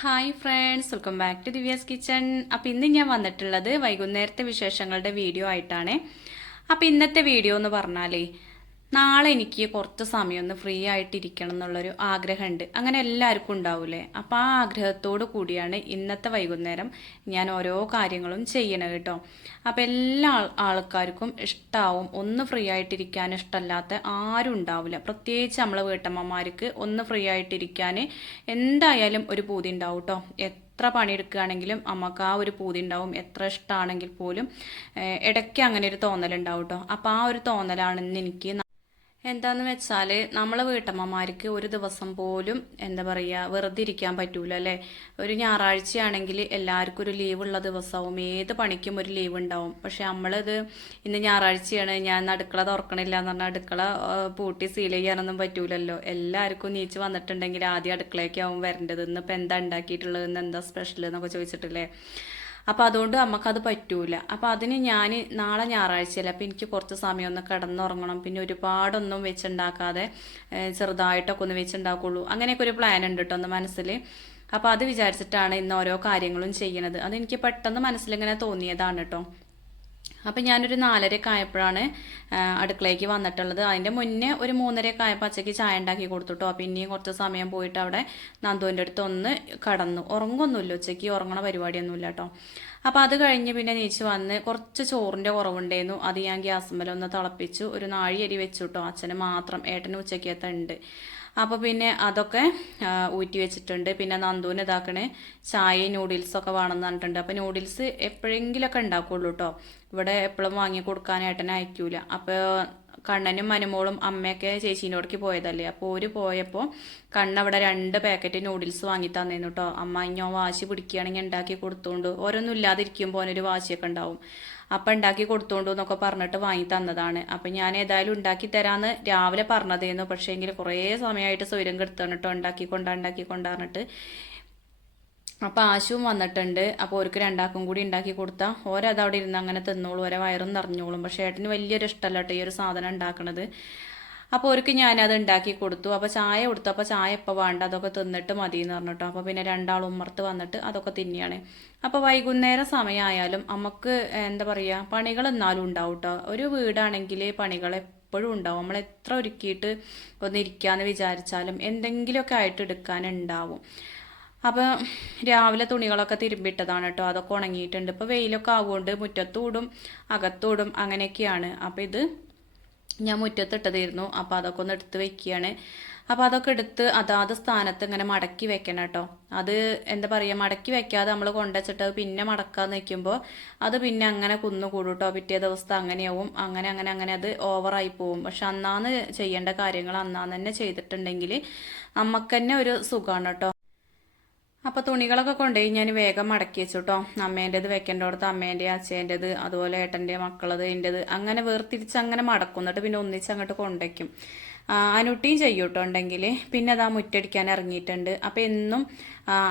Hi friends, welcome back to Divya's kitchen. അപ്പോൾ ഇന്ന് ഞാൻ വന്നിട്ടുള്ളത് വൈകുന്നേരത്തെ വിശേഷങ്ങളുടെ വീഡിയോ ആയിട്ടാണ്. അപ്പോൾ ഇന്നത്തെ വീഡിയോ എന്ന് പറഞ്ഞാലേ, നാളെ എനിക്ക് കുറച്ച് സമയം ഒന്ന് ഫ്രീ ആയിട്ടിരിക്കണം എന്നുള്ളൊരു ആഗ്രഹമുണ്ട്. അങ്ങനെ എല്ലാവർക്കും ഉണ്ടാവൂലേ? അപ്പോൾ ആ ആഗ്രഹത്തോട് കൂടിയാണ് ഇന്നത്തെ വൈകുന്നേരം ഞാൻ ഓരോ കാര്യങ്ങളും ചെയ്യണത് കേട്ടോ. അപ്പോൾ എല്ലാ ആൾക്കാർക്കും ഇഷ്ടാവും. ഒന്ന് ഫ്രീ ആയിട്ടിരിക്കാൻ ഇഷ്ടമല്ലാത്ത ആരും ഉണ്ടാവില്ല. പ്രത്യേകിച്ച് നമ്മളെ വീട്ടമ്മമാർക്ക് ഒന്ന് ഫ്രീ ആയിട്ടിരിക്കാൻ എന്തായാലും ഒരു പൂതി ഉണ്ടാവും കേട്ടോ. എത്ര പണിയെടുക്കുകയാണെങ്കിലും നമുക്ക് ആ ഒരു പൂതി ഉണ്ടാവും. എത്ര ഇഷ്ടമാണെങ്കിൽ പോലും ഇടയ്ക്ക് അങ്ങനെ ഒരു തോന്നലുണ്ടാവും കേട്ടോ. അപ്പോൾ ആ ഒരു തോന്നലാണെന്ന് എനിക്ക് എന്താന്ന് വെച്ചാൽ നമ്മളെ വീട്ടമ്മമാർക്ക് ഒരു ദിവസം പോലും എന്താ പറയുക വെറുതെ ഇരിക്കാൻ പറ്റൂല അല്ലേ. ഒരു ഞായറാഴ്ചയാണെങ്കിൽ എല്ലാവർക്കും ഒരു ലീവുള്ള ദിവസവും ഏത് പണിക്കും ഒരു ലീവ് ഉണ്ടാവും. പക്ഷെ നമ്മളിത് ഇന്ന് ഞായറാഴ്ചയാണ്, ഞാൻ അടുക്കള തുറക്കണില്ല എന്ന് പറഞ്ഞാൽ അടുക്കള പൂട്ടി സീൽ ചെയ്യാനൊന്നും പറ്റൂലല്ലോ. എല്ലാവർക്കും നീച്ച് വന്നിട്ടുണ്ടെങ്കിൽ ആദ്യം അടുക്കളയ്ക്കാവും വരേണ്ടത്. ഇന്നിപ്പോൾ എന്താ ഉണ്ടാക്കിയിട്ടുള്ളത്, ഇന്ന് എന്താ സ്പെഷ്യൽ എന്നൊക്കെ ചോദിച്ചിട്ടില്ലേ. അപ്പോൾ അതുകൊണ്ട് നമുക്കത് പറ്റൂല. അപ്പോൾ അതിന് ഞാൻ നാളെ ഞായറാഴ്ചയല്ല, അപ്പോൾ എനിക്ക് കുറച്ച് സമയം ഒന്ന് കിടന്നുറങ്ങണം. പിന്നെ ഒരുപാടൊന്നും വെച്ചുണ്ടാക്കാതെ ചെറുതായിട്ടൊക്കെ ഒന്ന് വെച്ചുണ്ടാക്കുള്ളൂ. അങ്ങനെയൊക്കെ ഒരു പ്ലാൻ ഉണ്ട് കേട്ടോ ഒന്ന് മനസ്സിൽ. അപ്പോൾ അത് വിചാരിച്ചിട്ടാണ് ഇന്ന് ഓരോ കാര്യങ്ങളും ചെയ്യണത്. അതെനിക്ക് പെട്ടെന്ന് മനസ്സിലിങ്ങനെ തോന്നിയതാണ് കേട്ടോ. അപ്പം ഞാനൊരു 4:30 ആയപ്പോഴാണ് അടുക്കളയ്ക്ക് വന്നിട്ടുള്ളത്. അതിൻ്റെ മുന്നേ ഒരു 3:30 ആയപ്പോൾ അച്ചയ്ക്ക് ചായ ഉണ്ടാക്കി കൊടുത്തുട്ടോ. പിന്നെയും കുറച്ച് സമയം പോയിട്ട് അവിടെ നന്ദുവിൻ്റെ അടുത്ത് ഒന്ന് കടന്നു. ഉറങ്ങൊന്നുമില്ല, ഉച്ചയ്ക്ക് ഉറങ്ങണ പരിപാടിയൊന്നുമില്ല കേട്ടോ. അപ്പോൾ അത് കഴിഞ്ഞ് പിന്നെ നീച്ച് വന്ന് കുറച്ച് ചോറിൻ്റെ കുറവുണ്ടായിരുന്നു. അത് ഞാൻ ഗ്യാസുമ്മൽ ഒന്ന് തിളപ്പിച്ചു. ഒരു നാഴി അരി വെച്ചു കേട്ടോ. അച്ഛന് മാത്രം, ഏട്ടന് ഉച്ചയ്ക്കത്തുണ്ട്. അപ്പോൾ പിന്നെ അതൊക്കെ ഊറ്റി വെച്ചിട്ടുണ്ട്. പിന്നെ നന്ദുവിന് ഇതാക്കണേ ചായയും നൂഡിൽസൊക്കെ വേണമെന്ന് പറഞ്ഞിട്ടുണ്ട്. അപ്പോൾ നൂഡിൽസ് എപ്പോഴെങ്കിലുമൊക്കെ ഉണ്ടാക്കുള്ളൂ കേട്ടോ. ഇവിടെ എപ്പോഴും വാങ്ങി കൊടുക്കാനായിട്ടനെ അയക്കൂല. അപ്പോൾ കണ്ണനും മനുമോളും അമ്മയൊക്കെ ചേച്ചീൻ്റെ അവിടേക്ക് പോയതല്ലേ. അപ്പോൾ ഒരു പോയപ്പോൾ കണ്ണവിടെ 2 പാക്കറ്റ് നൂഡിൽസ് വാങ്ങി തന്നേന്നു കേട്ടോ. അമ്മ ഇഞ്ഞോ വാശി പിടിക്കുകയാണെങ്കിൽ ഉണ്ടാക്കി കൊടുത്തോണ്ട്, ഓരോന്നും ഇല്ലാതിരിക്കുമ്പോൾ അവനൊരു വാശിയൊക്കെ ഉണ്ടാവും. അപ്പം ഉണ്ടാക്കി കൊടുത്തോണ്ടു എന്നൊക്കെ പറഞ്ഞിട്ട് വാങ്ങി തന്നതാണ്. അപ്പം ഞാൻ ഏതായാലും ഉണ്ടാക്കി തരാമെന്ന് രാവിലെ പറഞ്ഞതായിരുന്നു. പക്ഷേ എങ്കിൽ കുറേ സമയമായിട്ട് സ്വരം കെടുത്താണ് കേട്ടോ. ഉണ്ടാക്കിക്കൊണ്ടാറിട്ട്. അപ്പോൾ ആശുവും വന്നിട്ടുണ്ട്. അപ്പോൾ ഓർക്ക് രണ്ടാക്കും കൂടി ഉണ്ടാക്കി കൊടുത്താൽ ഓരത് അവിടെ ഇരുന്ന് അങ്ങനെ തിന്നോളും, ഓരോ വയറും നിറഞ്ഞോളും. പക്ഷേ ഏട്ടന് വലിയൊരു ഇഷ്ടമല്ല കേട്ടോ ഈ ഒരു സാധനം ഉണ്ടാക്കണത്. അപ്പോൾ അവർക്ക് ഞാനത് ഉണ്ടാക്കി കൊടുത്തു. അപ്പോൾ ചായ കൊടുത്തു. അപ്പോൾ ചായ ഇപ്പോൾ വേണ്ട, അതൊക്കെ തിന്നിട്ട് മതി എന്ന് പറഞ്ഞിട്ടോ. അപ്പോൾ പിന്നെ രണ്ടാളും ഉമ്മർത്ത് വന്നിട്ട് അതൊക്കെ തിന്നിയാണ്. അപ്പോൾ വൈകുന്നേരം സമയമായാലും നമുക്ക് എന്താ പറയുക, പണികൾ എന്നാലും ഉണ്ടാവും കേട്ടോ. ഒരു വീടാണെങ്കിൽ പണികൾ എപ്പോഴും ഉണ്ടാവും. നമ്മൾ എത്ര ഒരുക്കിയിട്ട് ഒന്ന് ഇരിക്കാമെന്ന് വിചാരിച്ചാലും എന്തെങ്കിലുമൊക്കെ ആയിട്ട് എടുക്കാനുണ്ടാവും. അപ്പോൾ രാവിലെ തുണികളൊക്കെ തിരുമ്പിട്ടതാണ് കേട്ടോ. അതൊക്കെ ഉണങ്ങിയിട്ടുണ്ട്. ഇപ്പോൾ വെയിലൊക്കെ ആവുകൊണ്ട് മുറ്റത്തൂടും അകത്തൂടും അങ്ങനെയൊക്കെയാണ്. അപ്പോൾ ഇത് ഞാൻ മുറ്റത്തിട്ടതായിരുന്നു. അപ്പോൾ അതൊക്കെ ഒന്ന് എടുത്ത് വെക്കുകയാണ്. അപ്പോൾ അതൊക്കെ എടുത്ത് അതാത് സ്ഥാനത്ത് ഇങ്ങനെ മടക്കി വെക്കണം കേട്ടോ. അത് എന്താ പറയുക, മടക്കി വെക്കാതെ നമ്മൾ കൊണ്ടുവച്ചിട്ട് പിന്നെ മടക്കാൻ നിൽക്കുമ്പോൾ അത് പിന്നെ അങ്ങനെ കുന്നുകൂടും കേട്ടോ. പിറ്റേ ദിവസത്തെ അങ്ങനെയാവും. അങ്ങനെ അത് ഓവറായി പോവും. പക്ഷെ അന്നാന്ന് ചെയ്യേണ്ട കാര്യങ്ങൾ അന്നാന്ന് തന്നെ ചെയ്തിട്ടുണ്ടെങ്കിൽ നമുക്ക് തന്നെ ഒരു സുഖമാണ് കേട്ടോ. അപ്പോൾ തുണികളൊക്കെ കൊണ്ടുപോയി ഞാൻ വേഗം മടക്കി വെച്ചു കേട്ടോ. അമ്മേൻ്റെത് വെക്കേണ്ടടുത്ത് അമ്മേൻ്റെ, അച്ഛൻ്റെത്, അതുപോലെ ഏട്ടൻ്റെ മക്കളത്, എൻ്റെത് അങ്ങനെ വേർതിരിച്ച് അങ്ങനെ മടക്കും. എന്നിട്ട് പിന്നെ ഒന്നിച്ച് അങ്ങോട്ട് കൊണ്ടുവയ്ക്കും. അനുട്ടിയും ചെയ്യും കേട്ടോ ഉണ്ടെങ്കിൽ. പിന്നെ അതാ മുറ്റടിക്കാൻ ഇറങ്ങിയിട്ടുണ്ട്. അപ്പോൾ എന്നും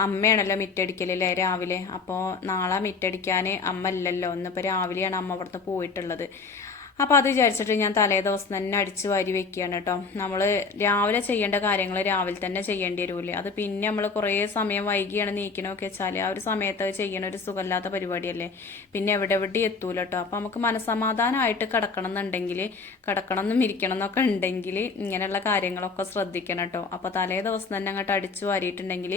അമ്മയാണല്ലോ മുറ്റടിക്കലല്ലേ രാവിലെ. അപ്പോൾ നാളെ മുറ്റടിക്കാൻ അമ്മ ഇല്ലല്ലോ. ഇന്നിപ്പോൾ രാവിലെയാണ് അമ്മ അവിടുന്ന് പോയിട്ടുള്ളത്. അപ്പോൾ അത് വിചാരിച്ചിട്ട് ഞാൻ തലേ ദിവസം തന്നെ അടിച്ച് വാരി വെക്കുകയാണ് കേട്ടോ. നമ്മൾ രാവിലെ ചെയ്യേണ്ട കാര്യങ്ങൾ രാവിലെ തന്നെ ചെയ്യേണ്ടി വരില്ലേ. അത് പിന്നെ നമ്മൾ കുറേ സമയം വൈകിയാണ് നീക്കണമൊക്കെ വെച്ചാൽ ആ ഒരു സമയത്ത് ചെയ്യണ ഒരു സുഖമില്ലാത്ത പരിപാടിയല്ലേ. പിന്നെ എവിടെ എത്തൂല കേട്ടോ. അപ്പോൾ നമുക്ക് മനസ്സമാധാനമായിട്ട് കിടക്കണം എന്നുണ്ടെങ്കിൽ, കിടക്കണം എന്നും ഇരിക്കണം എന്നൊക്കെ ഉണ്ടെങ്കിൽ ഇങ്ങനെയുള്ള കാര്യങ്ങളൊക്കെ ശ്രദ്ധിക്കണം കേട്ടോ. അപ്പോൾ തലേ ദിവസം തന്നെ അങ്ങോട്ട് അടിച്ചു വാരിയിട്ടുണ്ടെങ്കിൽ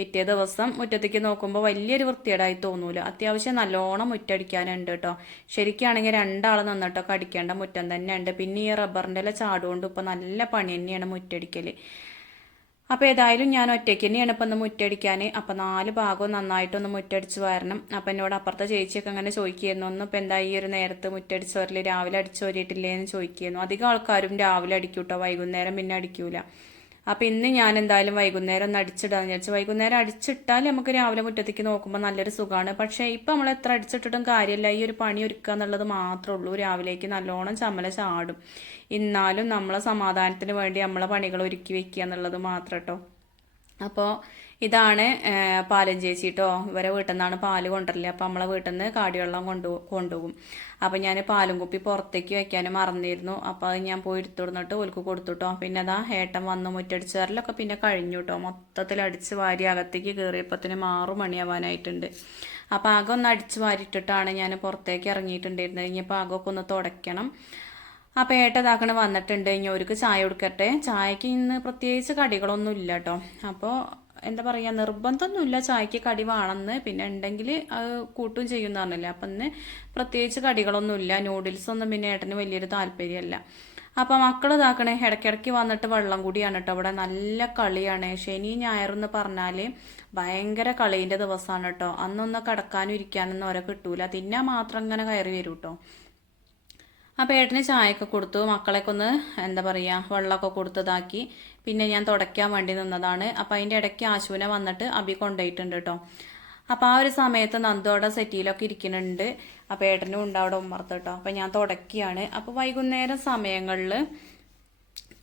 പിറ്റേ ദിവസം മുറ്റത്തേക്ക് നോക്കുമ്പോൾ വലിയൊരു വൃത്തികേടായി തോന്നൂല. അത്യാവശ്യം നല്ലോണം മുറ്റടിക്കാനുണ്ട് കേട്ടോ. ശരിക്കാണെങ്കിൽ 2 ആൾ നിന്നിട്ടൊക്കെ അടിക്കേണ്ട മുറ്റം തന്നെയുണ്ട്. പിന്നെ ഈ റബ്ബറിൻ്റെ എല്ലാം ചാടുകൊണ്ട് ഇപ്പോൾ നല്ല പണി തന്നെയാണ് മുറ്റടിക്കൽ. അപ്പോൾ ഏതായാലും ഞാൻ ഒറ്റയ്ക്ക് തന്നെയാണ് ഇപ്പം ഒന്ന് മുറ്റടിക്കാൻ. അപ്പോൾ 4 ഭാഗവും നന്നായിട്ടൊന്ന് മുറ്റടിച്ച് വരണം. അപ്പം എന്നോട് അപ്പുറത്തെ ചേച്ചിയൊക്കെ അങ്ങനെ ചോദിക്കുന്നു, ഒന്നും ഇപ്പം എന്താ ഈ ഒരു നേരത്ത് മുറ്റടിച്ചവരിൽ രാവിലെ അടിച്ചോരിയിട്ടില്ലേ എന്ന് ചോദിക്കുന്നു. അധികം ആൾക്കാരും രാവിലെ അടിക്കൂട്ടോ, വൈകുന്നേരം പിന്നെ അടിക്കൂല. അപ്പം ഇന്ന് ഞാൻ എന്തായാലും വൈകുന്നേരം ഒന്ന് അടിച്ചിടാന്ന് വിചാരിച്ചു. വൈകുന്നേരം അടിച്ചിട്ടാൽ നമുക്ക് രാവിലെ മുറ്റത്തേക്ക് നോക്കുമ്പോൾ നല്ലൊരു സുഖമാണ്. പക്ഷേ ഇപ്പം നമ്മൾ എത്ര അടിച്ചിട്ടിട്ടും കാര്യമില്ല. ഈ ഒരു പണി ഒരുക്കുക എന്നുള്ളത് മാത്രമേ ഉള്ളൂ. രാവിലേക്ക് നല്ലോണം ചമ്മല ചാടും. എന്നാലും നമ്മളെ സമാധാനത്തിന് വേണ്ടി നമ്മളെ പണികൾ ഒരുക്കി വെക്കുക എന്നുള്ളത് മാത്രം കേട്ടോ. അപ്പോൾ ഇതാണ് പാലം ചേച്ചി കേട്ടോ. ഇവരെ വീട്ടിൽ നിന്നാണ് പാല് കൊണ്ടുവരില്ല. അപ്പം നമ്മളെ വീട്ടിൽ നിന്ന് കാടിവെള്ളം കൊണ്ടുപോകും. അപ്പം ഞാൻ പാലും കുപ്പി പുറത്തേക്ക് വെക്കാനും മറന്നിരുന്നു. അപ്പം അത് ഞാൻ പോയി എടുത്തു കൊടുത്തിട്ട് ഓൽക്ക് കൊടുത്തുട്ടോ. പിന്നെ അതാ ഏട്ടൻ വന്ന് മുറ്റടിച്ച് തരലൊക്കെ പിന്നെ കഴിഞ്ഞു കേട്ടോ. മൊത്തത്തിൽ അടിച്ച് വാരി അകത്തേക്ക് കയറിയപ്പത്തിന് 6 മണിയാവാനായിട്ടുണ്ട്. അപ്പം ആകെ ഒന്ന് അടിച്ച് വാരിയിട്ടിട്ടാണ് ഞാൻ പുറത്തേക്ക് ഇറങ്ങിയിട്ടുണ്ടായിരുന്നത്. ഇനിയിപ്പോൾ ആകെയൊക്കെ ഒന്ന് തുടയ്ക്കണം. അപ്പം ഏട്ടതാക്കണ വന്നിട്ടുണ്ട്. ഇനി അവർക്ക് ചായ കൊടുക്കട്ടെ. ചായക്ക് ഇന്ന് പ്രത്യേകിച്ച് കടികളൊന്നും ഇല്ല കേട്ടോ. അപ്പോൾ എന്താ പറയുക, നിർബന്ധമൊന്നുമില്ല ചായക്ക് കടി വേണമെന്ന്. പിന്നെ ഉണ്ടെങ്കിൽ അത് കൂട്ടും ചെയ്യുന്ന പറഞ്ഞില്ലേ. അപ്പം ഇന്ന് പ്രത്യേകിച്ച് കടികളൊന്നുമില്ല. നൂഡിൽസ് ഒന്നും പിന്നെ ഏട്ടന് വലിയൊരു താല്പര്യമല്ല. അപ്പം മക്കൾ ഇതാക്കണേ ഇടയ്ക്കിടയ്ക്ക് വന്നിട്ട് വെള്ളം കൂടിയാണ് കേട്ടോ. അവിടെ നല്ല കളിയാണ്. ശനി ഞായറെന്ന് പറഞ്ഞാൽ ഭയങ്കര കളീൻ്റെ ദിവസമാണ് കേട്ടോ. അന്നൊന്ന് കിടക്കാനും ഇരിക്കാനൊന്നും അവരെ കിട്ടൂല. തിന്നാൻ മാത്രം ഇങ്ങനെ കയറി വരും കേട്ടോ. അപ്പോൾ ഏട്ടന് ചായയൊക്കെ കൊടുത്തു. മക്കളെയൊക്കെ ഒന്ന് എന്താ പറയുക വെള്ളമൊക്കെ കൊടുത്തതാക്കി. പിന്നെ ഞാൻ തുടയ്ക്കാൻ വേണ്ടി നിന്നതാണ്. അപ്പം അതിൻ്റെ ഇടയ്ക്ക് ആശുവിനെ വന്നിട്ട് അബി കൊണ്ടുപോയിട്ടുണ്ട് കേട്ടോ. അപ്പോൾ ആ ഒരു സമയത്ത് നന്ദോടെ സെറ്റിയിലൊക്കെ ഇരിക്കുന്നുണ്ട്. അപ്പോൾ ഏട്ടനും ഉണ്ട് അവിടെ ഉമ്മർത്ത് കേട്ടോ. അപ്പം ഞാൻ തുടയ്ക്കുകയാണ്. അപ്പോൾ വൈകുന്നേരം സമയങ്ങളിൽ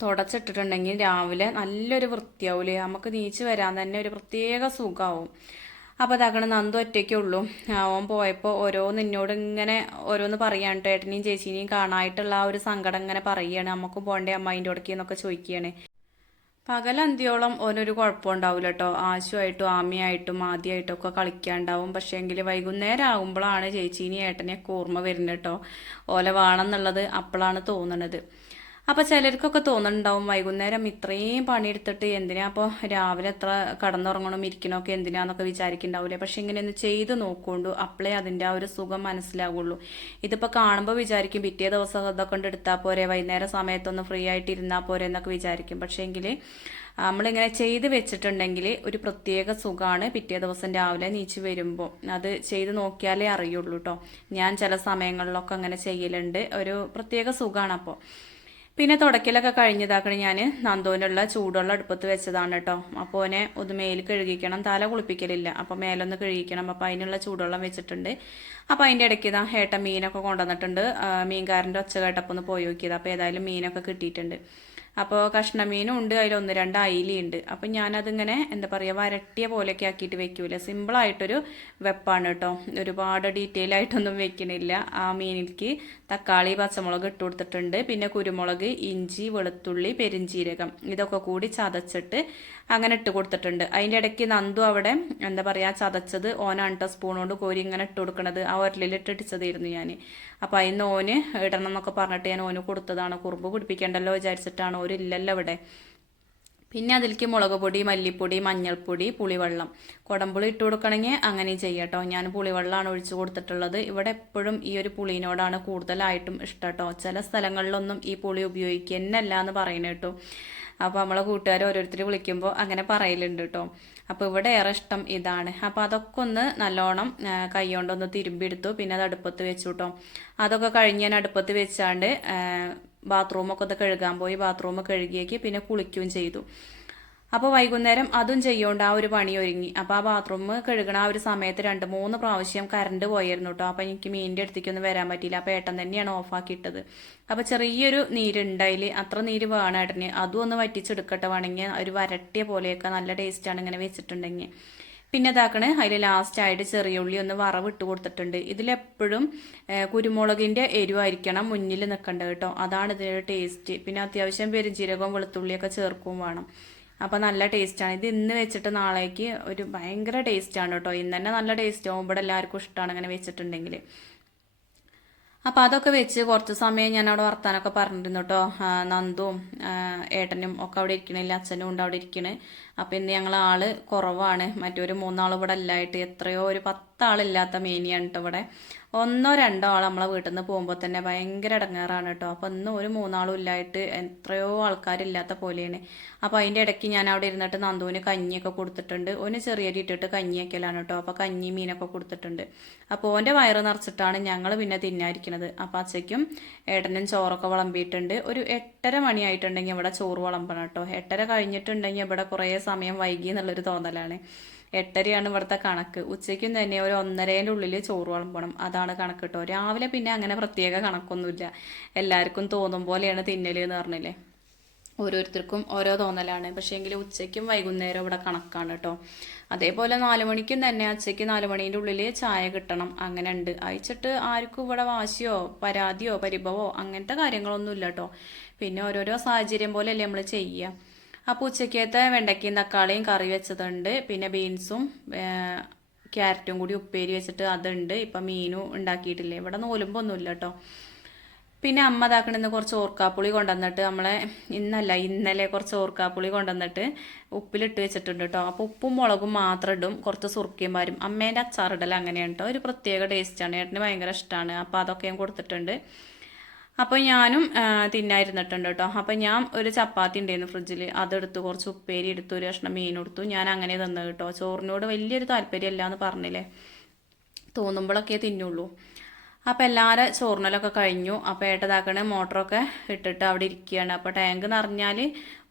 തുടച്ചിട്ടിട്ടുണ്ടെങ്കിൽ രാവിലെ നല്ലൊരു വൃത്തിയാവൂലേ. നമുക്ക് നീച്ച് വരാൻ തന്നെ ഒരു പ്രത്യേക സുഖമാവും. അപ്പോൾ അതാക്കണ നന്ദു ഒറ്റയ്ക്കേ ഉള്ളൂ. ഓൻ പോയപ്പോൾ ഓരോന്ന് എന്നോട് ഇങ്ങനെ ഓരോന്ന് പറയാൻ കേട്ടോ. ഏട്ടനെയും ചേച്ചീനെയും കാണാനായിട്ടുള്ള ആ ഒരു സങ്കടം ഇങ്ങനെ പറയുകയാണ്. നമുക്ക് പോകണ്ടേ അമ്മായിൻ്റെ ഇടയ്ക്ക് എന്നൊക്കെ ചോദിക്കുകയാണ്. പകലന്തിയോളം ഓനൊരു കുഴപ്പമുണ്ടാവില്ല കേട്ടോ. ആശുവായിട്ടും ആമിയായിട്ടും ആദ്യമായിട്ടും ഒക്കെ കളിക്കാണ്ടാവും. പക്ഷേ എങ്കിൽ വൈകുന്നേരം ആകുമ്പോഴാണ് ചേച്ചീനെയും ഏട്ടനെയൊക്കെ ഓർമ്മ വരുന്നത് കേട്ടോ. ഓല വേണമെന്നുള്ളത് അപ്പോഴാണ് തോന്നണത്. അപ്പോൾ ചിലർക്കൊക്കെ തോന്നുന്നുണ്ടാവും വൈകുന്നേരം ഇത്രയും പണിയെടുത്തിട്ട് എന്തിനാ അപ്പോൾ രാവിലെ എത്ര കടന്നുറങ്ങണം ഇരിക്കണമൊക്കെ എന്തിനാന്നൊക്കെ വിചാരിക്കുന്നുണ്ടാവില്ലേ. പക്ഷെ ഇങ്ങനെ ഒന്ന് ചെയ്ത് നോക്കുകൊണ്ടു അപ്പോഴേ അതിൻ്റെ ആ ഒരു സുഖം മനസ്സിലാവുള്ളൂ. ഇതിപ്പോൾ കാണുമ്പോൾ വിചാരിക്കും പിറ്റേ ദിവസം അതൊക്കെ കൊണ്ട് എടുത്താൽ പോരെ, വൈകുന്നേരം സമയത്തൊന്ന് ഫ്രീ ആയിട്ട് ഇരുന്നാൽ പോരെ എന്നൊക്കെ വിചാരിക്കും. പക്ഷേ എങ്കിൽ നമ്മളിങ്ങനെ ചെയ്ത് വെച്ചിട്ടുണ്ടെങ്കിൽ ഒരു പ്രത്യേക സുഖമാണ്. പിറ്റേ ദിവസം രാവിലെ നീച്ച് വരുമ്പോൾ അത് ചെയ്ത് നോക്കിയാലേ അറിയുള്ളൂ കേട്ടോ. ഞാൻ ചില സമയങ്ങളിലൊക്കെ അങ്ങനെ ചെയ്യലുണ്ട്. ഒരു പ്രത്യേക സുഖമാണ്. അപ്പോൾ പിന്നെ തുടക്കലൊക്കെ കഴിഞ്ഞതാക്കണം. ഞാൻ നന്ദോനുള്ള ചൂടുള്ള അടുപ്പത്ത് വെച്ചതാണ് കേട്ടോ. അപ്പോൾ ഓനെ ഒന്ന് മേൽ കഴുകിക്കണം. തല കുളിപ്പിക്കലില്ല. അപ്പോൾ മേലൊന്ന് കഴുകിക്കണം. അപ്പോൾ അതിനുള്ള ചൂടുവെള്ളം വെച്ചിട്ടുണ്ട്. അപ്പോൾ അതിൻ്റെ ഇടയ്ക്ക് ഇതാ ഏട്ടൻ മീനൊക്കെ കൊണ്ടുവന്നിട്ടുണ്ട്. മീൻകാരൻ്റെ ഒച്ച കേട്ടപ്പോൾ ഒന്ന് പോയി നോക്കിയത്. അപ്പോൾ ഏതായാലും മീനൊക്കെ കിട്ടിയിട്ടുണ്ട്. അപ്പോൾ കഷ്ണമീനും ഉണ്ട്, അതിൽ 1-2 അയിലുണ്ട്. അപ്പം ഞാനതിങ്ങനെ എന്താ പറയുക വരട്ടിയ പോലെയൊക്കെ ആക്കിയിട്ട് വെക്കൂല. സിമ്പിളായിട്ടൊരു വെപ്പാണ് കേട്ടോ. ഒരുപാട് ഡീറ്റെയിൽ ആയിട്ടൊന്നും വെക്കണില്ല. ആ മീനിലേക്ക് തക്കാളി പച്ചമുളക് ഇട്ട് കൊടുത്തിട്ടുണ്ട്. പിന്നെ കുരുമുളക്, ഇഞ്ചി, വെളുത്തുള്ളി, പെരിഞ്ചീരകം ഇതൊക്കെ കൂടി ചതച്ചിട്ട് അങ്ങനെ ഇട്ട് കൊടുത്തിട്ടുണ്ട്. അതിൻ്റെ ഇടയ്ക്ക് നന്ദു അവിടെ എന്താ പറയുക ചതച്ചത് ഓനാണ് സ്പൂൺ കൊണ്ട് കോരി ഇങ്ങനെ ഇട്ട് കൊടുക്കണത്. ആ ഉരലിലിട്ട് ഇടിച്ചതായിരുന്നു ഞാൻ. അപ്പോൾ അതിന് ഓന് ഇടണം എന്നൊക്കെ പറഞ്ഞിട്ട് ഞാൻ ഓന് കൊടുത്തതാണ്. കുറുമ്പ് പിടിപ്പിക്കേണ്ടല്ലോ വിചാരിച്ചിട്ടാണ്. ഓരില്ലല്ലോ ഇവിടെ. പിന്നെ അതിലേക്ക് മുളക് പൊടി, മല്ലിപ്പൊടി, മഞ്ഞൾപ്പൊടി, പുളിവെള്ളം, കുടംപുളി ഇട്ട് കൊടുക്കണമെങ്കിൽ അങ്ങനെ ചെയ്യട്ടോ. ഞാൻ പുളിവെള്ളമാണ് ഒഴിച്ചു കൊടുത്തിട്ടുള്ളത്. ഇവിടെ എപ്പോഴും ഈ ഒരു പുളിനോടാണ് കൂടുതലായിട്ടും ഇഷ്ടം കേട്ടോ. ചില സ്ഥലങ്ങളിലൊന്നും ഈ പുളി ഉപയോഗിക്കുന്നല്ല എന്ന് പറയുന്നത് കേട്ടോ. അപ്പോൾ നമ്മളെ കൂട്ടുകാർ ഓരോരുത്തർ വിളിക്കുമ്പോൾ അങ്ങനെ പറയലുണ്ട് കേട്ടോ. അപ്പോൾ ഇവിടെ ഏറെ ഇഷ്ടം ഇതാണ്. അപ്പോൾ അതൊക്കെ ഒന്ന് നല്ലോണം കൈ കൊണ്ടൊന്ന് തിരുമ്പിയെടുത്തു. പിന്നെ അത് അടുപ്പത്ത് വെച്ചു കേട്ടോ. അതൊക്കെ കഴിഞ്ഞ് ഞാൻ അടുപ്പത്ത് വെച്ചാണ്ട് ബാത്റൂമൊക്കെ ഒന്ന് കഴുകാൻ പോയി. ബാത്റൂം കഴുകിയേക്ക് പിന്നെ കുളിക്കുകയും ചെയ്തു. അപ്പോൾ വൈകുന്നേരം അതും ചെയ്യോണ്ട് ആ ഒരു പണി ഒരുങ്ങി. അപ്പോൾ ആ ബാത്റൂം കഴുകണ ആ ഒരു സമയത്ത് 2-3 പ്രാവശ്യം കറണ്ട് പോയിരുന്നു കേട്ടോ. അപ്പോൾ എനിക്ക് മീനിൻ്റെ അടുത്തേക്കൊന്നും വരാൻ പറ്റിയില്ല. അപ്പോൾ ഏട്ടൻ തന്നെയാണ് ഓഫാക്കിയിട്ടത്. അപ്പോൾ ചെറിയൊരു നീരുണ്ടായിൽ അത്ര നീര് വേണം ഏട്ടന്. അതും ഒന്ന് വറ്റിച്ചെടുക്കട്ടെ വേണമെങ്കിൽ. ഒരു വരട്ടിയ പോലെയൊക്കെ നല്ല ടേസ്റ്റാണ് ഇങ്ങനെ വെച്ചിട്ടുണ്ടെങ്കിൽ. പിന്നെ ഇതാക്കണ് അതിൽ ലാസ്റ്റ് ആയിട്ട് ചെറിയ ഉള്ളി ഒന്ന് വറവിട്ട് കൊടുത്തിട്ടുണ്ട്. ഇതിലെപ്പോഴും കുരുമുളകിൻ്റെ എരിവായിരിക്കണം മുന്നിൽ നിൽക്കേണ്ടത് കേട്ടോ. അതാണ് ഇതിൻ്റെ ടേസ്റ്റ്. പിന്നെ അത്യാവശ്യം പെരുംജീരകവും വെളുത്തുള്ളിയൊക്കെ ചേർക്കുകയും വേണം. അപ്പോൾ നല്ല ടേസ്റ്റാണ്. ഇത് ഇന്ന് വെച്ചിട്ട് നാളേക്ക് ഒരു ഭയങ്കര ടേസ്റ്റാണ് കേട്ടോ. ഇന്ന് തന്നെ നല്ല ടേസ്റ്റ് ആവും. ഇവിടെ എല്ലാവർക്കും ഇഷ്ടമാണ് അങ്ങനെ വെച്ചിട്ടുണ്ടെങ്കിൽ. അപ്പോൾ അതൊക്കെ വെച്ച് കുറച്ച് സമയം ഞാൻ അവിടെ വർത്താനൊക്കെ പറഞ്ഞിരുന്നു കേട്ടോ. നന്ദുവും ഏട്ടനും ഒക്കെ അവിടെ ഇരിക്കണില്ല, അച്ഛനും ഉണ്ട് അവിടെ ഇരിക്കണ്. അപ്പോൾ ഇന്ന് ഞങ്ങൾ ആള് കുറവാണ്. മറ്റൊരു 3 ആൾ ഇവിടെ അല്ലായിട്ട് എത്രയോ ഒരു 10 ആളില്ലാത്ത മേനിയാണ് കേട്ടോ ഇവിടെ. 1-2 ആൾ നമ്മളെ വീട്ടിൽ നിന്ന് പോകുമ്പോൾ തന്നെ ഭയങ്കര ഇടങ്ങേറാണ് കേട്ടോ. അപ്പോൾ ഇന്ന് ഒരു 3 ആളും ഇല്ലായിട്ട് എത്രയോ ആൾക്കാരില്ലാത്ത പോലെയാണ്. അപ്പോൾ അതിൻ്റെ ഇടയ്ക്ക് ഞാൻ അവിടെ ഇരുന്നിട്ട് നന്ദുവിന് കഞ്ഞിയൊക്കെ കൊടുത്തിട്ടുണ്ട്. ഓന് ചെറിയരി ഇട്ടിട്ട് കഞ്ഞിയൊക്കെയാണ് കേട്ടോ. അപ്പോൾ കഞ്ഞി മീനൊക്കെ കൊടുത്തിട്ടുണ്ട്. അപ്പോൾ ഓൻ്റെ വയറ് നിറച്ചിട്ടാണ് ഞങ്ങൾ പിന്നെ തിന്നായിരിക്കുന്നത്. അപ്പോൾ അച്ഛയ്ക്കും ഏട്ടനും ചോറൊക്കെ വിളമ്പിയിട്ടുണ്ട്. ഒരു 8:30 മണിയായിട്ടുണ്ടെങ്കിൽ ഇവിടെ ചോറ് വിളമ്പണം കേട്ടോ. 8:30 കഴിഞ്ഞിട്ടുണ്ടെങ്കിൽ ഇവിടെ കുറേ സമയം വൈകി എന്നുള്ളൊരു തോന്നലാണ്. 8:30 ഇവിടുത്തെ കണക്ക്. ഉച്ചയ്ക്കും തന്നെ ഒരു 1:30-ൻ്റെ ഉള്ളിൽ ചോറ് വിളമ്പണം. അതാണ് കണക്ക് കേട്ടോ. രാവിലെ പിന്നെ അങ്ങനെ പ്രത്യേക കണക്കൊന്നുമില്ല. എല്ലാവർക്കും തോന്നും പോലെയാണ് തിന്നല് എന്ന് പറഞ്ഞില്ലേ. ഓരോരുത്തർക്കും ഓരോ തോന്നലാണ്. പക്ഷേങ്കിൽ ഉച്ചയ്ക്കും വൈകുന്നേരം ഇവിടെ കണക്കാണ് കേട്ടോ. അതേപോലെ 4 മണിക്കും തന്നെ ഉച്ചയ്ക്ക് 4 മണീൻ്റെ ഉള്ളിൽ ചായ കിട്ടണം, അങ്ങനെ ഉണ്ട്. അയച്ചിട്ട് ആർക്കും ഇവിടെ വാശിയോ പരാതിയോ പരിഭവോ അങ്ങനത്തെ കാര്യങ്ങളൊന്നും ഇല്ല കേട്ടോ. പിന്നെ ഓരോരോ സാഹചര്യം പോലെയല്ലേ നമ്മൾ ചെയ്യുക. അപ്പോൾ ഉച്ചക്കത്തെ വെണ്ടയ്ക്കയും തക്കാളിയും കറി വെച്ചതുണ്ട്. പിന്നെ ബീൻസും ക്യാരറ്റും കൂടി ഉപ്പേരി വെച്ചിട്ട് അതുണ്ട്. ഇപ്പം മീനും ഉണ്ടാക്കിയിട്ടില്ലേ, ഇവിടെ നോലുമ്പൊന്നുമില്ല കേട്ടോ. പിന്നെ അമ്മ ഇതാക്കണെന്ന് കുറച്ച് ഓർക്കാപ്പുളി കൊണ്ടുവന്നിട്ട് ഇന്നലെ കുറച്ച് ഓർക്കാപ്പുളി കൊണ്ടുവന്നിട്ട് ഉപ്പിലിട്ട് വെച്ചിട്ടുണ്ട് കേട്ടോ. അപ്പോൾ ഉപ്പും മുളകും മാത്രം ഇടും, കുറച്ച് സുർക്കയും വരും. അമ്മേൻ്റെ അച്ചാറിടൽ അങ്ങനെയാണ് കേട്ടോ, ഒരു പ്രത്യേക ടേസ്റ്റാണ്. ഏട്ടന് ഭയങ്കര ഇഷ്ടമാണ്. അപ്പോൾ അതൊക്കെ ഞാൻ കൊടുത്തിട്ടുണ്ട്. അപ്പോൾ ഞാനും തിന്നായിരുന്നിട്ടുണ്ട് കേട്ടോ. അപ്പോൾ ഞാൻ ഒരു ചപ്പാത്തി ഉണ്ടായിരുന്നു ഫ്രിഡ്ജിൽ, അതെടുത്ത് കുറച്ച് ഉപ്പേരി എടുത്തു, ഒരു കഷ്ണം മീൻ എടുത്തു. ഞാൻ അങ്ങനെ തന്നു കേട്ടോ. ചോറിനോട് വലിയൊരു താല്പര്യമില്ല എന്ന് പറഞ്ഞില്ലേ, തോന്നുമ്പോഴൊക്കെ തിന്നുള്ളൂ. അപ്പോൾ എല്ലാവരും ചോറിനലൊക്കെ കഴിഞ്ഞു. അപ്പോൾ ഏട്ടതാക്കണ മോട്ടറൊക്കെ ഇട്ടിട്ട് അവിടെ ഇരിക്കുകയാണ്. അപ്പോൾ ടാങ്ക് നിറഞ്ഞാൽ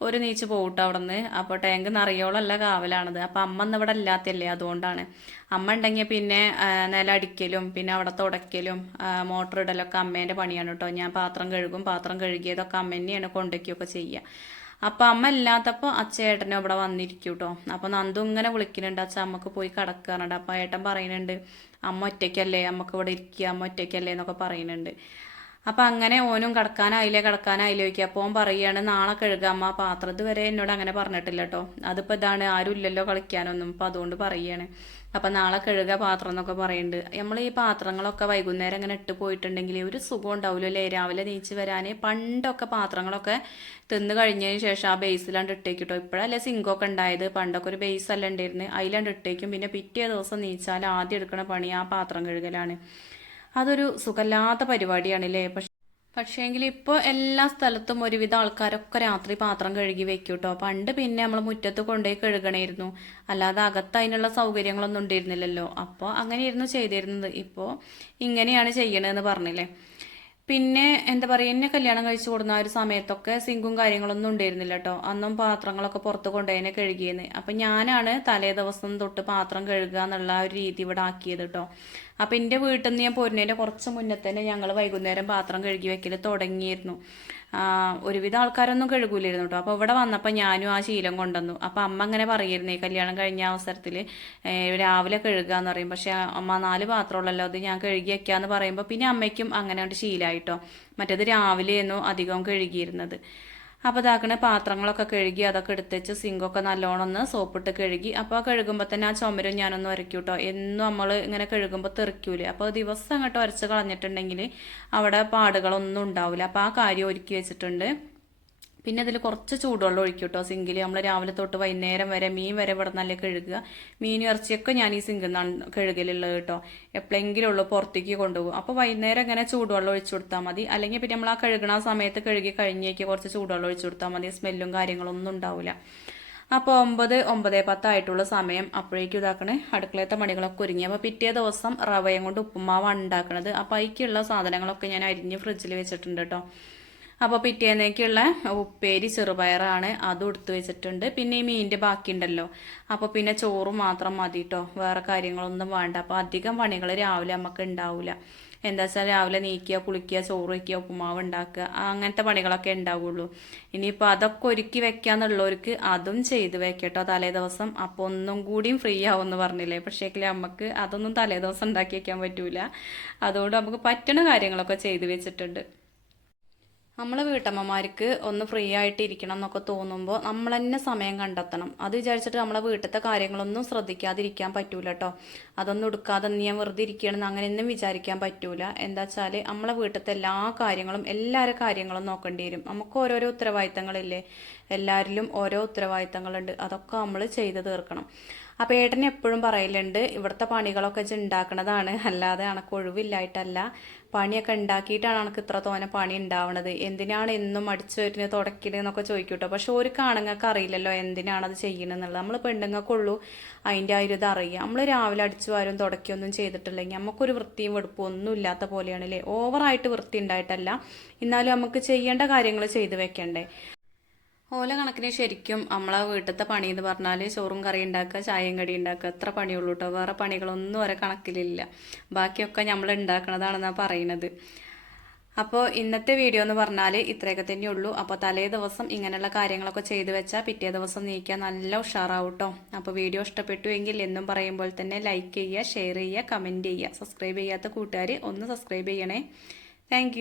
ഒരു നീച്ച് പോകട്ടോ അവിടെ നിന്ന്. അപ്പോൾ ടാങ്ക് നിറയോളമല്ല കാവലാണത്. അപ്പോൾ അമ്മ ഇന്ന് ഇവിടെ ഇല്ലാത്തല്ലേ, അതുകൊണ്ടാണ്. അമ്മ ഉണ്ടെങ്കിൽ പിന്നെ നില അടിക്കലും പിന്നെ അവിടെ തുടയ്ക്കലും മോട്ടർ ഇടലൊക്കെ അമ്മേൻ്റെ പണിയാണ് കേട്ടോ. ഞാൻ പാത്രം കഴുകും, പാത്രം കഴുകിയതൊക്കെ അമ്മ തന്നെയാണ് കൊണ്ടുവയ്ക്കുകയൊക്കെ ചെയ്യുക. അപ്പം അമ്മ ഇല്ലാത്തപ്പോൾ അച്ഛേട്ടനും ഇവിടെ വന്നിരിക്കും കേട്ടോ. അപ്പോൾ നന്ദു ഇങ്ങനെ വിളിക്കുന്നുണ്ട്, അച്ഛൻ അമ്മക്ക് പോയി കിടക്കാറുണ്ട്. അപ്പോൾ ഏട്ടൻ പറയുന്നുണ്ട് അമ്മ ഒറ്റയ്ക്കല്ലേ, അമ്മക്ക് ഇവിടെ ഇരിക്കുക, അമ്മ ഒറ്റയ്ക്കല്ലേ എന്നൊക്കെ പറയുന്നുണ്ട്. അപ്പം അങ്ങനെ ഓനും കിടക്കാനായില്ലേ ചോദിക്കുക. അപ്പോൾ ഓൻ പറയുകയാണ് നാളെ കഴുകാം അമ്മ പാത്രം. ഇതുവരെ എന്നോട് അങ്ങനെ പറഞ്ഞിട്ടില്ല കേട്ടോ. അതിപ്പോൾ ഇതാണ്, ആരും ഇല്ലല്ലോ കളിക്കാനൊന്നും, അപ്പം അതുകൊണ്ട് പറയുകയാണ്. അപ്പം നാളെ കഴുകുക പാത്രം എന്നൊക്കെ പറയുന്നുണ്ട്. നമ്മൾ ഈ പാത്രങ്ങളൊക്കെ വൈകുന്നേരം ഇങ്ങനെ ഇട്ട് പോയിട്ടുണ്ടെങ്കിൽ ഒരു സുഖം ഉണ്ടാവില്ല അല്ലേ, രാവിലെ നീച്ച് വരാൻ. പണ്ടൊക്കെ പാത്രങ്ങളൊക്കെ തിന്ന് കഴിഞ്ഞതിന് ശേഷം ആ ബേസിലാണ്ട് ഇട്ടേക്കിട്ടോ. ഇപ്പോഴല്ലേ സിങ്കൊക്കെ ഉണ്ടായത്, പണ്ടൊക്കെ ഒരു ബേസ് അല്ല ഉണ്ടായിരുന്നു, അതിലാണ്ട് ഇട്ടേക്കും. പിന്നെ പിറ്റേ ദിവസം നീച്ചാൽ ആദ്യം എടുക്കുന്ന പണി ആ പാത്രം കഴുകലാണ്. അതൊരു സുഖമില്ലാത്ത പരിപാടിയാണല്ലേ. പക്ഷേങ്കിൽ ഇപ്പോൾ എല്ലാ സ്ഥലത്തും ഒരുവിധ ആൾക്കാരൊക്കെ രാത്രി പാത്രം കഴുകി വെക്കും കേട്ടോ. പണ്ട് പിന്നെ നമ്മൾ മുറ്റത്ത് കൊണ്ടുപോയി കഴുകണമായിരുന്നു, അല്ലാതെ അകത്ത് അതിനുള്ള സൗകര്യങ്ങളൊന്നും ഉണ്ടായിരുന്നില്ലല്ലോ. അപ്പോൾ അങ്ങനെയായിരുന്നു ചെയ്തിരുന്നത്. ഇപ്പോൾ ഇങ്ങനെയാണ് ചെയ്യണതെന്ന് പറഞ്ഞില്ലേ. പിന്നെ എന്താ പറയുക, എന്നെ കല്യാണം കഴിച്ചു കൊടുക്കുന്ന ആ ഒരു സമയത്തൊക്കെ സിങ്കും കാര്യങ്ങളൊന്നും ഉണ്ടായിരുന്നില്ല കേട്ടോ. അന്നും പാത്രങ്ങളൊക്കെ പുറത്ത് കൊണ്ടുപോയി കഴുകിയെന്ന്. അപ്പം ഞാനാണ് തലേ ദിവസം തൊട്ട് പാത്രം കഴുകുക എന്നുള്ള ഒരു രീതി ഇവിടെ ആക്കിയത് കേട്ടോ. അപ്പം എൻ്റെ വീട്ടിൽ നിന്ന് ഞാൻ പോരുന്നതിൻ്റെ കുറച്ച് മുന്നേ തന്നെ ഞങ്ങൾ വൈകുന്നേരം പാത്രം കഴുകി വെക്കൽ തുടങ്ങിയിരുന്നു. ഒരുവിധം ആൾക്കാരൊന്നും കഴുകൂലായിരുന്നു കേട്ടോ. അപ്പോൾ ഇവിടെ വന്നപ്പോൾ ഞാനും ആ ശീലം കൊണ്ടുവന്നു. അപ്പം അമ്മ അങ്ങനെ പറയുന്നേ, കല്യാണം കഴിഞ്ഞ അവസരത്തിൽ രാവിലെ കഴുകുക എന്ന് പറയും. പക്ഷെ അമ്മ 4 പാത്രമുള്ളല്ലോ, അത് ഞാൻ കഴുകി വെക്കാന്ന് പറയുമ്പോൾ പിന്നെ അമ്മയ്ക്കും അങ്ങനെ ഒരു ശീലമായിട്ടോ. മറ്റേത് രാവിലെയായിരുന്നു അധികം കഴുകിയിരുന്നത്. അപ്പോൾ ഇതാക്കണ പാത്രങ്ങളൊക്കെ കഴുകി അതൊക്കെ എടുത്തുവെച്ച് സിങ്കൊക്കെ നല്ലോണം ഒന്ന് സോപ്പിട്ട് കഴുകി. അപ്പോൾ കഴുകുമ്പോൾ തന്നെ ആ ചുമരും ഞാനൊന്ന് ഉരയ്ക്കും കേട്ടോ. എന്നും നമ്മൾ ഇങ്ങനെ കഴുകുമ്പോൾ തെറിക്കൂലേ. അപ്പോൾ ദിവസം അങ്ങോട്ട് ഉരച്ച് കളഞ്ഞിട്ടുണ്ടെങ്കിൽ അവിടെ പാടുകളൊന്നും ഉണ്ടാവില്ല. അപ്പോൾ ആ കാര്യം ഒരുക്കി വെച്ചിട്ടുണ്ട്. പിന്നെ അതിൽ കുറച്ച് ചൂടുവെള്ളം ഒഴിക്കും കേട്ടോ സിങ്കിൽ. നമ്മൾ രാവിലെ തൊട്ട് വൈകുന്നേരം വരെ മീൻ വരെ ഇവിടെ നല്ല കഴുകുക. മീനും ഇറച്ചിയൊക്കെ ഞാൻ ഈ സിങ്കിൽ നിന്നാണ് കഴുകലുള്ളത് കേട്ടോ. എപ്പോഴെങ്കിലും ഉള്ളൂ പുറത്തേക്ക് കൊണ്ടുപോകും. അപ്പോൾ വൈകുന്നേരം ഇങ്ങനെ ചൂടുവെള്ളം ഒഴിച്ചു കൊടുത്താൽ മതി. അല്ലെങ്കിൽ പിന്നെ നമ്മൾ ആ കഴുകണ സമയത്ത് കഴുകി കഴിഞ്ഞേക്ക് കുറച്ച് ചൂടുവെള്ളം ഒഴിച്ചു കൊടുത്താൽ മതി. സ്മെല്ലും കാര്യങ്ങളൊന്നും ഉണ്ടാവില്ല. അപ്പോൾ 9:10 ആയിട്ടുള്ള സമയം. അപ്പോഴേക്കും ഇതാക്കണേ അടുക്കളത്തെ പണികളൊക്കെ ഒരുങ്ങി. അപ്പോൾ പിറ്റേ ദിവസം റവയും കൊണ്ട് ഉപ്പുമാവാണ് ഉണ്ടാക്കുന്നത്. അപ്പോൾ അതിലേക്കുള്ള സാധനങ്ങളൊക്കെ ഞാൻ അരിഞ്ഞ് ഫ്രിഡ്ജിൽ വെച്ചിട്ടുണ്ട് കേട്ടോ. അപ്പോൾ പിറ്റേന്നേക്കുള്ള ഉപ്പേരി ചെറുപയറാണ്, അതും എടുത്ത് വെച്ചിട്ടുണ്ട്. പിന്നെ ഈ മീനിൻ്റെ ബാക്കിയുണ്ടല്ലോ, അപ്പോൾ പിന്നെ ചോറും മാത്രം മതി കേട്ടോ, വേറെ കാര്യങ്ങളൊന്നും വേണ്ട. അപ്പോൾ അധികം പണികൾ രാവിലെ നമുക്ക് ഉണ്ടാവില്ല. എന്താ വെച്ചാൽ രാവിലെ നീക്കുക, കുളിക്കുക, ചോറ് വയ്ക്കുക, ഉപ്പുമാവ് ഉണ്ടാക്കുക, അങ്ങനത്തെ പണികളൊക്കെ ഉണ്ടാവുള്ളൂ. ഇനിയിപ്പോൾ അതൊക്കെ ഒരുക്കി വെക്കാന്നുള്ളവർക്ക് അതും ചെയ്ത് വെക്കട്ടോ തലേ ദിവസം. അപ്പോൾ ഒന്നും കൂടിയും ഫ്രീ ആവുമെന്ന് പറഞ്ഞില്ലേ. പക്ഷേ നമുക്ക് അതൊന്നും തലേ ദിവസം ഉണ്ടാക്കി വെക്കാൻ പറ്റൂല. അതുകൊണ്ട് നമുക്ക് പറ്റുന്ന കാര്യങ്ങളൊക്കെ ചെയ്ത് വെച്ചിട്ടുണ്ട്. നമ്മൾ വീട്ടമ്മമാർക്ക് ഒന്ന് ഫ്രീ ആയിട്ട് ഇരിക്കണം എന്നൊക്കെ തോന്നുമ്പോൾ നമ്മൾ തന്നെ സമയം കണ്ടെത്തണം. അത് വിചാരിച്ചിട്ട് നമ്മളെ വീട്ടിലത്തെ കാര്യങ്ങളൊന്നും ശ്രദ്ധിക്കാതിരിക്കാൻ പറ്റൂല കേട്ടോ. അതൊന്നും എടുക്കാതെ ഞാൻ വെറുതെ ഇരിക്കുകയാണെന്ന് അങ്ങനെയൊന്നും വിചാരിക്കാൻ പറ്റൂല. എന്താ വെച്ചാൽ നമ്മളെ വീട്ടിലത്തെ എല്ലാ കാര്യങ്ങളും എല്ലാവരുടെ കാര്യങ്ങളും നോക്കേണ്ടി വരും. നമുക്ക് ഓരോരോ ഉത്തരവാദിത്തങ്ങളില്ലേ, എല്ലാവരിലും ഓരോ ഉത്തരവാദിത്തങ്ങളുണ്ട്. അതൊക്കെ നമ്മൾ ചെയ്ത് തീർക്കണം. അപ്പോൾ ഏട്ടൻ എപ്പോഴും പറയലുണ്ട്, ഇവിടുത്തെ പണികളൊക്കെ ഉണ്ടാക്കണതാണ്, അല്ലാതെ അണക്ക് ഒഴിവില്ലായിട്ടല്ല. പണിയൊക്കെ ഉണ്ടാക്കിയിട്ടാണ് എനിക്ക് ഇത്ര തോനെ പണി ഉണ്ടാവണത്. എന്തിനാണ് എന്നും അടിച്ചു വരുന്നത് തുടക്കല് എന്നൊക്കെ ചോദിക്കൂട്ടോ. പക്ഷെ ഒരു ആണുങ്ങൾക്ക് അറിയില്ലല്ലോ എന്തിനാണത് ചെയ്യണമെന്നുള്ളത്. നമ്മൾ പെണ്ണുങ്ങൾക്കുള്ളൂ അതിൻ്റെ ആ ഒരു ഇത് അറിയുക. നമ്മൾ രാവിലെ അടിച്ചു വാരും തുടക്കുകയൊന്നും ചെയ്തിട്ടില്ലെങ്കിൽ നമുക്കൊരു വൃത്തിയും വെടുപ്പും ഒന്നും ഇല്ലാത്ത പോലെയാണ് അല്ലേ. ഓവറായിട്ട് വൃത്തി ഉണ്ടായിട്ടല്ല, എന്നാലും നമുക്ക് ചെയ്യേണ്ട കാര്യങ്ങൾ ചെയ്ത് വെക്കണ്ടേ. ഓല കണക്കിന് ശരിക്കും നമ്മളെ വീട്ടിലത്തെ പണി എന്ന് പറഞ്ഞാൽ ചോറും കറി ഉണ്ടാക്കുക, ചായയും കടി ഉണ്ടാക്കുക, എത്ര പണിയുള്ളൂ കേട്ടോ. വേറെ പണികളൊന്നും ഒരേ കണക്കിലില്ല. ബാക്കിയൊക്കെ നമ്മൾ ഉണ്ടാക്കണതാണെന്നാണ് പറയുന്നത്. അപ്പോൾ ഇന്നത്തെ വീഡിയോ എന്ന് പറഞ്ഞാൽ ഇത്രയൊക്കെ തന്നെ ഉള്ളൂ. അപ്പോൾ തലേ ദിവസം ഇങ്ങനെയുള്ള കാര്യങ്ങളൊക്കെ ചെയ്തു വെച്ചാൽ പിറ്റേ ദിവസം നീക്കാൻ നല്ല ഉഷാറാവും കേട്ടോ. അപ്പോൾ വീഡിയോ ഇഷ്ടപ്പെട്ടു എങ്കിൽ എന്നും പറയുമ്പോൾ തന്നെ ലൈക്ക് ചെയ്യുക, ഷെയർ ചെയ്യുക, കമൻറ്റ് ചെയ്യുക. സബ്സ്ക്രൈബ് ചെയ്യാത്ത കൂട്ടുകാർ ഒന്ന് സബ്സ്ക്രൈബ് ചെയ്യണേ. താങ്ക്